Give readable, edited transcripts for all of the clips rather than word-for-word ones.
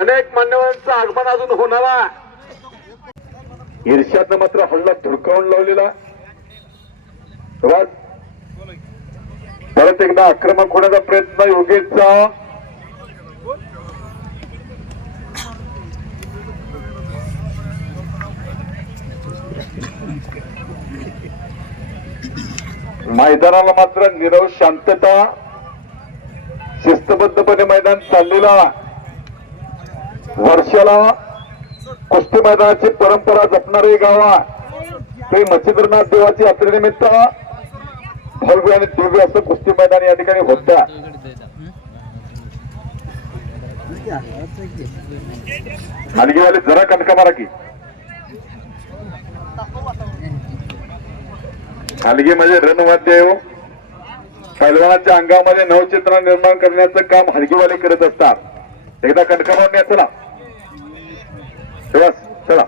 अनेक मान्यवरांचं आगमन अजून होणारा ईर्ष्यानं मात्र हल्ला धुडकावून लावलेला परत एकदा आक्रमक होण्याचा प्रयत्न योगेशचा मैदानाला मात्र नीरव शांतता शिस्तबद्धपणे मैदान चाललेला वर्षाला कुस्ती मैदानाची परंपरा जपणारे गावा ते मच्छिंद्रनाथ देवाची यात्रेनिमित्त भव्य आणि दिव्य असं कुस्ती मैदान या ठिकाणी होता हलगीवाले जरा कणका मारा की हलगी म्हणजे रणवाद्य पैलवानाच्या अंगामध्ये नवचेतना निर्माण करण्याचं काम हलगीवाले करत असतात एकदा कणका मारून चला चला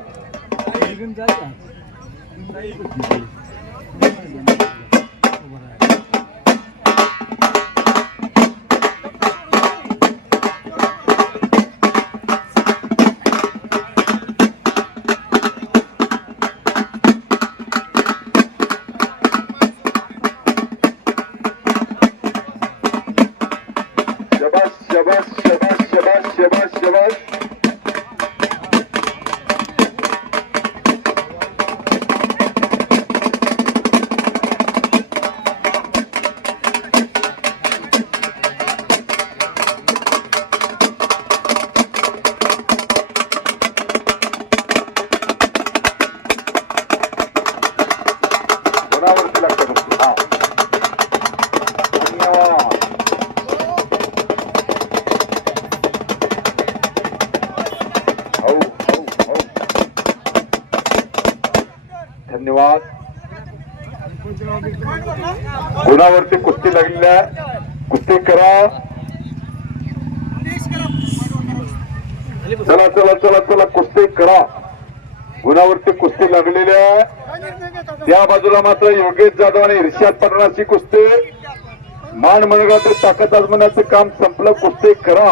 धन्यवाद गुणावरती कुस्ती लागलेल्या कुस्ती करा चला चला चला चला कुस्ती करा गुणावरती कुस्ती लागलेल्या त्या बाजूला मात्र योगेश जाधव आणि इर्षाद पडणाची कुस्ती मान मनगाचे ताकद आजमावण्याचं काम संपलं कुस्ती करा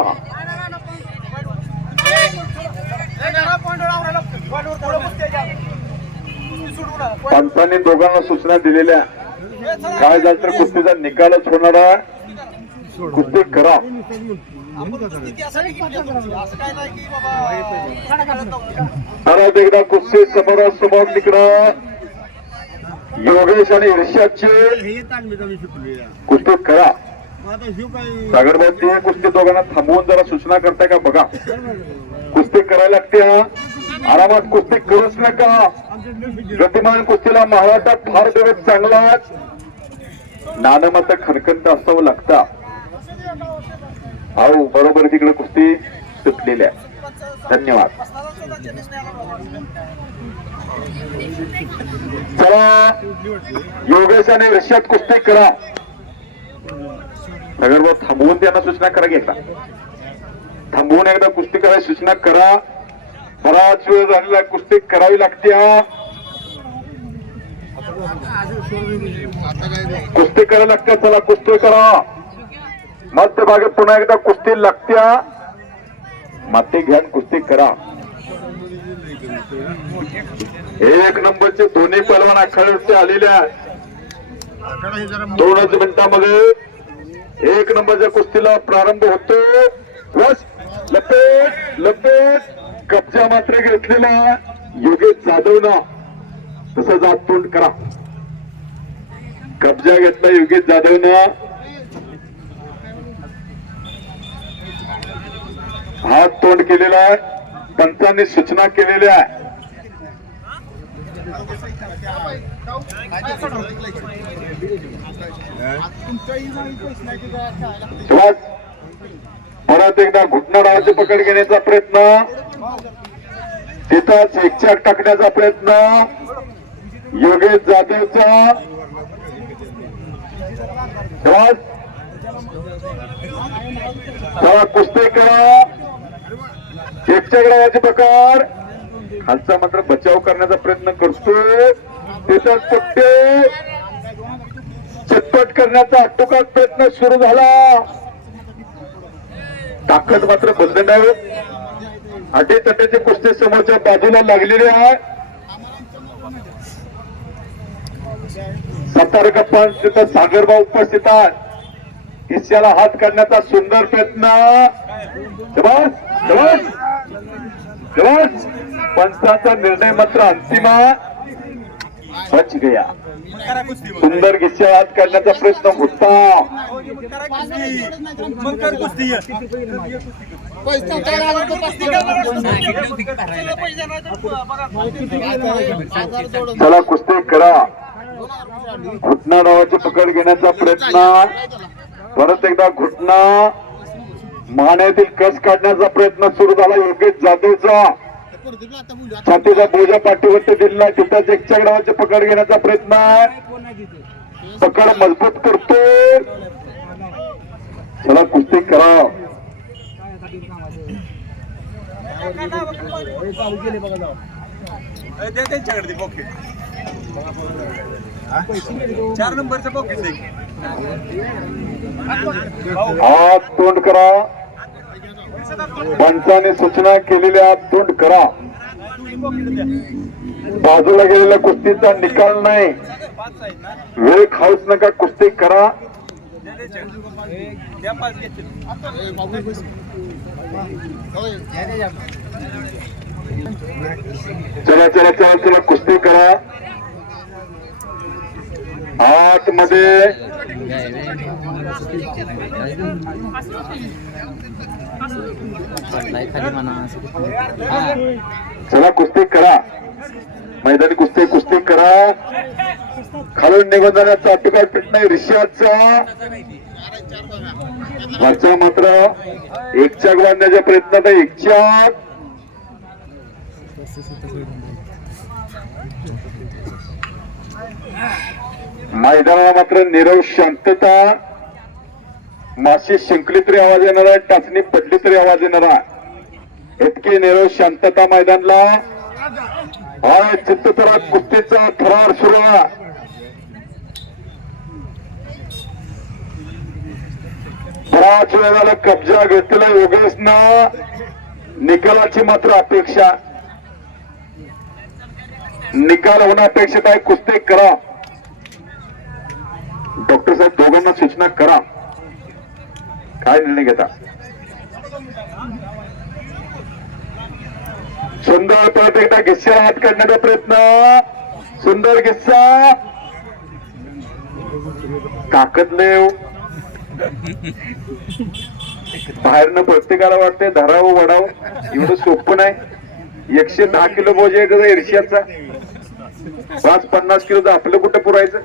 पंचांनी दोघांना सूचना दिलेल्या काय झालं तर कुस्तीचा निकालच होणारा कुस्ती करा परत एकदा कुस्ती समोरासमोर निकडं योगेश आणि इर्षादची कुस्ती करा सागरभाऊ ते कुस्ती दोघांना थांबवून जरा सूचना करताय का बघा कुस्ती करायला लागते आरामात कुस्ती करूच नका गतिमान कुस्तीला महाराष्ट्रात फार दिवस चांगला नाणं मात्र खणखंत असावं लागतं भाऊ बरोबर तिकडे कुस्ती सुटलेल्या धन्यवाद चला योगेश आणि इर्षाद कुस्ती करा सगळं थांबवून त्यांना सूचना करा घेता थांबवून एकदा कुस्ती करायची सूचना करा बराच वेळ झालेला कुस्ती करावी लागते कुस्ती करायला लागते चला कुस्ती करा मध्यभागी पुन्हा एकदा कुस्ती लागत्या माती घ्या कुस्ती करा एक नंबरचे दोन्ही पहलवान आखाड्यावरती आलेल्या 2 मिनिटांमध्ये एक नंबरच्या कुस्तीला प्रारंभ होतो लपेट लपेट कब्जा मात्र घेतलेला योगेश जाधवना तसं जात तोंड करा कब्जा घेतला योगेश जाधवना हात तोंड केलेला आहे पंचांनी सूचना केलेल्या आहे परत एकदा घुटना डावाची पकड घेण्याचा प्रयत्न तिथंच एकचाक टाकण्याचा प्रयत्न योगेश जाधवचा कुस्ती करा एकचाक डावाची पकड खालचा मात्र बचाव करण्याचा प्रयत्न करतोय तिथंच पट्टे चटपट करण्याचा अटोकाट प्रयत्न सुरू झाला ताकद मात्र बदलणार अटीतटीची कुस्ती समोरच्या बाजूला लागलेली आहे. सतर्कपण तिथं सागरभाऊ उपस्थित आहेत. खिश्याला हात काढण्याचा सुंदर प्रयत्न. शबास शबास शबास. पंचाचा निर्णय मात्र अंतिम बच गया. सुंदर खिश्याला हात काढण्याचा प्रयत्न होता. चला कुस्ती करा. घुटना नावाची पकड घेण्याचा प्रयत्न. परत एकदा घुटना मानेतील कस काढण्याचा प्रयत्न सुरू झाला योगेश जाधवचा. छातीचा बोजा पाठीवरती दिला. तिथंच एकच्या नावाची पकड घेण्याचा प्रयत्न. पकड मजबूत करतो. चला कुस्ती करा. चार नंबरचं पॉकेट हात तोंड करा. पंचाने सूचना केलेल्या हात तोंड करा. बाजूला गेलेल्या कुस्तीचा निकाल नाही. वेळ खाऊच नका. कुस्ती करा. चला चला चला चला कुस्ती करा. आतमध्ये चला कुस्ती करा. मैदानी कुस्ती कुस्ती करा. खालून निघून जाण्याचा अटकाळ पेट नाही. ऋषाचा वरचा मात्र एक चाक बांधण्याच्या प्रयत्नात आहे. एक चाक. मैदानाला मात्र नीरव शांतता. माशी शिंकली तरी आवाज येणार आहे. टाचणी पडली तरी आवाज येणार आहे. इतकी नीरव शांतता मैदानला. हा चित्तथरा कुस्तीचा थरार सुरू आहे. बराच वेळ झाला कब्जा घेतला योगेशनं. निकालाची मात्र अपेक्षा. निकाल होणं अपेक्षित आहे. कुस्ती करा. डॉक्टर साहेब दोघांना सूचना करा. काय निर्णय घेता. सुंदर परत एकदा घिस्सा हात काढण्याचा प्रयत्न. सुंदर घिस्सा. ताकद लेव. बाहेरनं प्रत्येकाला वाटतंय धरावं वडावं. एवढं सोपं नाही. 110 किलो बोज आहे त्याचा ईर्ष्याचा. 5-50 किलोचं आपलं कुठं पुरायचं.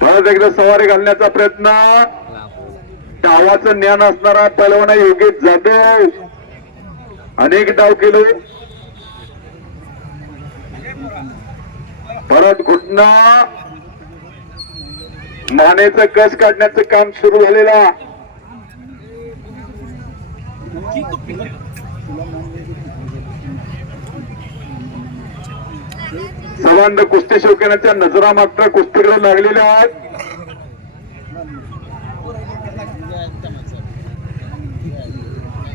परत एकदा सवारी घालण्याचा प्रयत्न. डावाचं ज्ञान असणारा पैलवान योगेश जाधव. अनेक डाव केले. परत घुटना. मानेचं कस काढण्याचं काम सुरू झालेला. सर्वांना कुस्ती शौकीनाच्या नजरा मात्र कुस्तीकडे लागलेल्या आहेत.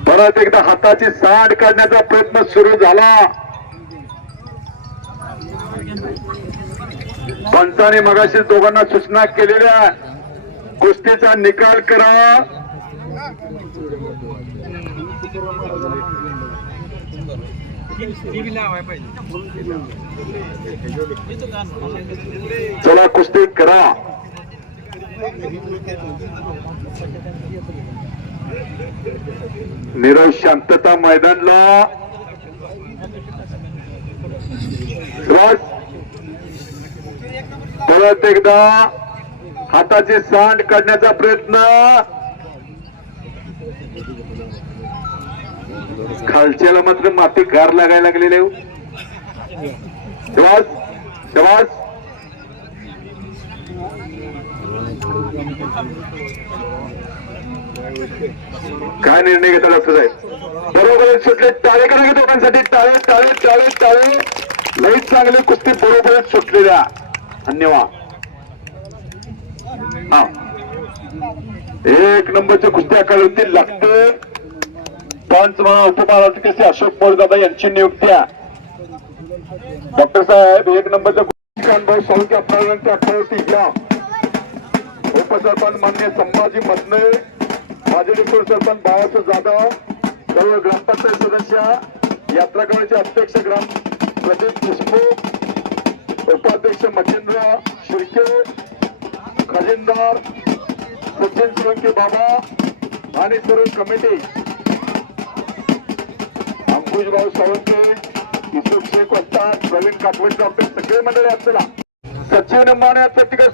परत एकदा हाताची सांड काढण्याचा प्रयत्न सुरू झाला. पंचाने मगाशी दोघांना सूचना केलेल्या. कुस्तीचा निकाल करा. चला कुस्ती करा. नीरव शांतता मैदानला. परत एकदा हाताची सांड काढण्याचा प्रयत्न. खालच्याला मात्र माती गार लागायला लागलेले. शबास शबास. काय निर्णय घेतात असं आहे. बरोबर सुटले. टाळे करा दोघांसाठी. टाळे टाळे टाळे टाळे. लई चांगली कुस्ती बरोबरच सुटलेल्या. धन्यवाद. हा एक नंबरच्या कुस्त्या आखाड्यावरती लागते पंच म्हणून उपमहाराष्ट्र केसरी अशोक मोरदादा यांची नियुक्ती आहे. डॉक्टर साहेब एक नंबरच्या भाऊ सोळके आपल्या आखाड्यावरती घ्या. उपसरपंच मान्य संभाजी मधने, माजी डिप्युटी सरपंच बाळासाहेब जाधव, सर्व ग्रामपंचायत सदस्य, यात्रा गावाचे अध्यक्ष ग्राम प्रदीप देशमुख, उपाध्यक्ष मच्छिंद्र शिर्के, खजिनदार सचिन सोळके बाबा आणि सर्व कमिटी, अंकुशभाऊ सोळके, युसुफ शेख वस्ताद, प्रवीण काटवट, डॉक्टर सगळे मंडळी असलेला सचिन माने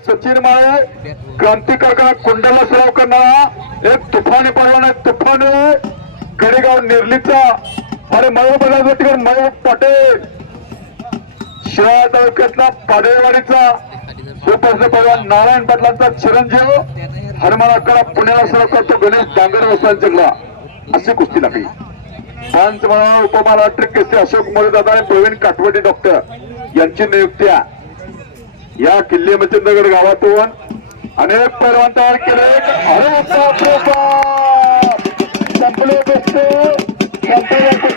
सचिन माने क्रांतिकारकाला कुंडला सराव करणारा एक तुफानी पैलवान आहे. तुफानी कडेगाव निर्लीचा आणि मयूर मयूर पाटील शिराळा तालुक्यातला पाडेवाडीचा सुप्रसिद्ध पैलवान नारायण पाटलांचा चिरंजीव हनुमान अक्काला पुण्याला सराव करतो गणेश डांगर वसांचला अशी कुस्ती लागली. पंच म्हणून उपमहाराष्ट्र केसरी अशोक मोरेदादा आणि प्रवीण काटवटे डॉक्टर यांची नियुक्ती आहे. या किल्ले मच्छिंद्रगड गावातून अनेक पैलवान तयार केले. संपले बसते